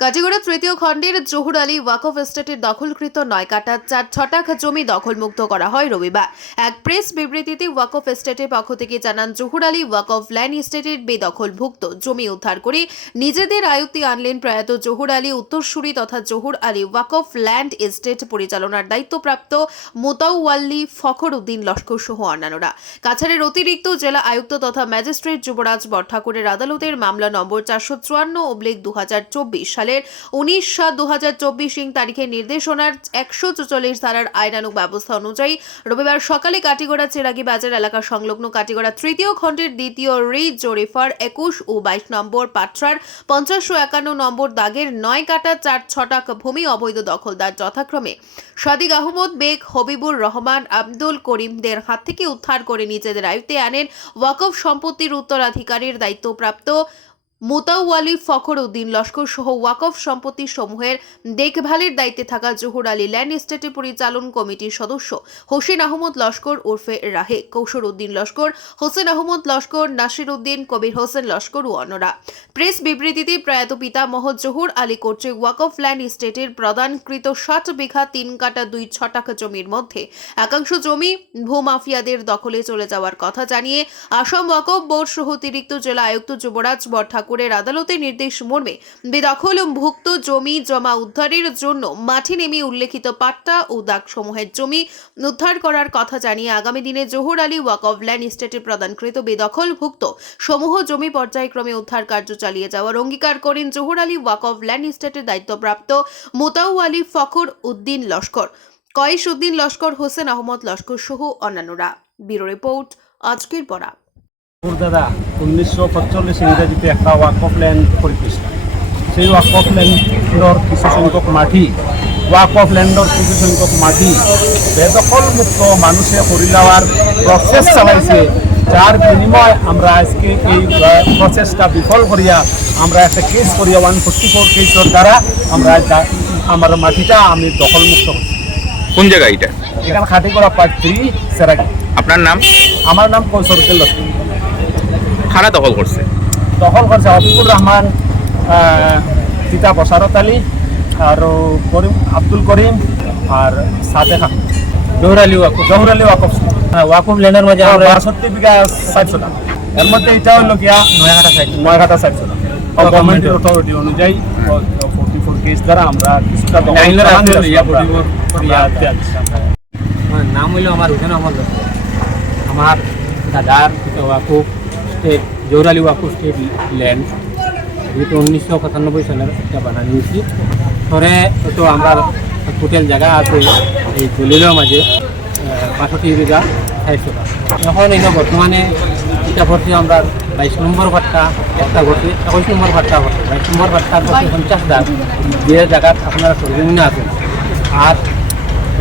কাটিগড়া তৃতীয় খণ্ডের জহুর আলী ওয়াকফ এস্টেটের দখলকৃত 9 কাটা 4 ছটাক জমি দখলমুক্ত করা হয় রবিবার। এক প্রেস বিবৃতিতে ওয়াকফ এস্টেটের পক্ষ থেকে জানান, জহুর আলী ওয়াকফ ল্যান্ড এস্টেটের বেদখলভুক্ত জমি উদ্ধার করে নিজেদের আয়ত্তে আনলেন প্রয়াত জহুর আলী উত্তরসূরি তথা জহুর আলী ওয়াকফ ল্যান্ড এস্টেট পরিচালনার দায়িত্বপ্রাপ্ত মোতাওয়াল্লি ফখর উদ্দিন লস্কর সহ অন্যান্যরা। কাছাড়ের অতিরিক্ত জেলা আয়ুক্ত তথা ম্যাজিস্ট্রেট যুবরাজ বরঠাকুরের আদালতের মামলা নম্বর 454/2024 সালে 19/7/2024 তারিখে নির্দেশনার 144 ধারার আইনানুগ ব্যবস্থা অনুযায়ী রবিবার সকালে কাটিগড়া চেরাগি বাজার এলাকা সংলগ্ন কাটিগড়া তৃতীয় খণ্ডের দ্বিতীয় রিট জরিফার 21 ও 22 নম্বর পাট্রার 50 ও 51 নম্বর দাগের 9 কাটা 4 ছটাক ভূমি অবৈধ দখলদার যথাক্রমে সাদিক আহমদ বেগ, হবিবুর রহমান, আব্দুল করিমদের হাত থেকে উদ্ধার করে নিজেদের আয়ত্তে আনেন ওয়াকফ সম্পত্তির উত্তরাধিকারীর দায়িত্বপ্রাপ্ত মোতাওয়াল্লি ফখর উদ্দিন লস্কর সহ ওয়াকফ সম্পত্তি সমূহের দেখভালের দায়িত্বে থাকা জহুর আলী ল্যান্ড এস্টেটের পরিচালন কমিটির সদস্য হোসেন আহমদ লস্কর ওরফে রাহে, কৌশর উদ্দিন লস্কর, হোসেন আহমদ লস্কর, নাসির উদ্দিন, কবির হোসেন লস্কর ও অন্যরা। প্রেস বিবৃতিতে প্রয়াত পিতামহ জহুর আলী কর্তৃক ওয়াকফ ল্যান্ড এস্টেটের প্রদানকৃত 60 বিঘা 3 কাটা 2 ছটাক জমির মধ্যে একাংশ জমি ভূমাফিয়াদের দখলে চলে যাওয়ার কথা জানিয়ে আসাম ওয়াকফ বোর্ড সহ অতিরিক্ত জেলা আয়ুক্ত যুবরাজ বরঠাকুরের আদালতের নির্দেশ মর্মে বেদখলভুক্ত জমি জমা উদ্ধারের জন্য মাঠে নেমে উল্লেখিত পাট্টা ও দাগ সমূহের জমি উদ্ধার করার কথা জানিয়ে আগামী দিনে জহুর আলী ওয়াকফ ল্যান্ড এস্টেটের প্রদানকৃত বেদখলভুক্ত সমূহ জমি পর্যায়ক্রমে উদ্ধার কার্য চালিয়ে যাওয়ার অঙ্গীকার করেন জহুর আলী ওয়াকফ ল্যান্ড এস্টেটের দায়িত্বপ্রাপ্ত মোতাওয়াল্লি ফখর উদ্দিন লস্কর, কয়েস উদ্দিন লস্কর, হোসেন আহমদ লস্কর সহ অন্যান্যরা। ব্যুরো রিপোর্ট, আজকের পড়া। দাদা 1945 ইংরেজিতে একটা ওয়াকফ ল্যান্ড প্রতিষ্ঠা। সেই ওয়াকফ ল্যান্ডর কিছু সংখ্যক মাটি বেদখল মুক্ত মানুষে করে নেওয়ার প্রসেস চালাইছে, যার বিনিময় আমরা আজকে এই প্রসেসটা বিফল করিয়া আমরা একটা কেস করিয়া 144 কেসের দ্বারা আমরা আমার মাটিটা আমি দখলমুক্ত করছি। কোন জায়গা এটা? এখানে খাটিগড়া পার্ট 3 চেরাগি। আপনার নাম? আমার নাম কৌশর উদ্দিন লস্কর। খানা দখল করছে হবিবুর রহমান, পিতা বসারত আলী আর আব্দুল করিম আর সাদেক জহুর আলী ওয়াকফ ল্যান্ডের মাঝে 62 বিঘা 60 টাকা। এর মধ্যে এটা হলো গিয়া 9 কাটা 60 টাকা। গভর্নমেন্টের অথরিটি অনুযায়ী 44 কেস দ্বারা আমরা কিছুটা নাম হইল আমার হোসেন আহমদ লস্কর। আমার দাদার ওয়াকফ স্টেট জহুর আলী ওয়াকফ স্টেট ল্যান্ড যেহেতু 1995 সালের একটা বানানি হয়েছি। পরে তো আমরা টোটাল জায়গা আছে এই দলিলের মাঝে 65 বিঘা 60 টাকা। এখন এই বর্তমানে এটা করছি আমরা 22 নম্বর পাট্টা একটা করছি, 21 নম্বর পাট্টা করছি, 22 নম্বর পাট্টা করছি 50 দাগ যে জায়গাত আপনারা সরজমিন আছেন। আর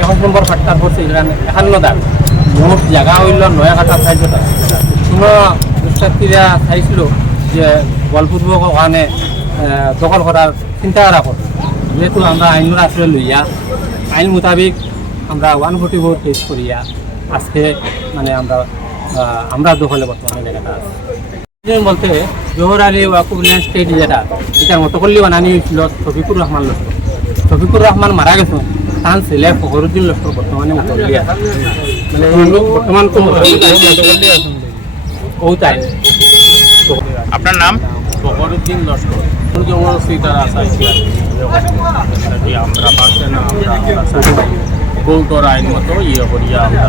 21 নম্বর পাট্টা করছি 51 দাগ। মোট জায়গা হইল 9 কাটা 60 টাকা। কোনো দুষ্টাত্মীরা চাইছিল যে বলপূর্বক ওখানে দখল করার চিন্তা রাখো, যেহেতু আমরা আইনের আসলে লইয়া আইন মোতাবিক আমরা 144 কেস করিয়া আজকে মানে আমরা দখলে বর্তমানে জায়গাটা আছে বলতে জহুর আলী ওয়াকফ ল্যান্ড স্টেট যেটা এটার মতো করলে বানানি হয়েছিল শফিকুর রহমান লস্কর। শফিকুর রহমান মারা গেছেন, তার ছেলে ফখর উদ্দিন লস্কর বর্তমানে মোটামুটি আছে। মানে বর্তমান আপনার নাম? ফখর উদ্দিন লস্কর। জবরদস্তি তারা চাইছি আমরা পারছে না, আমরা কোর্টের আইন মতো ইয়ে করিয়া আমরা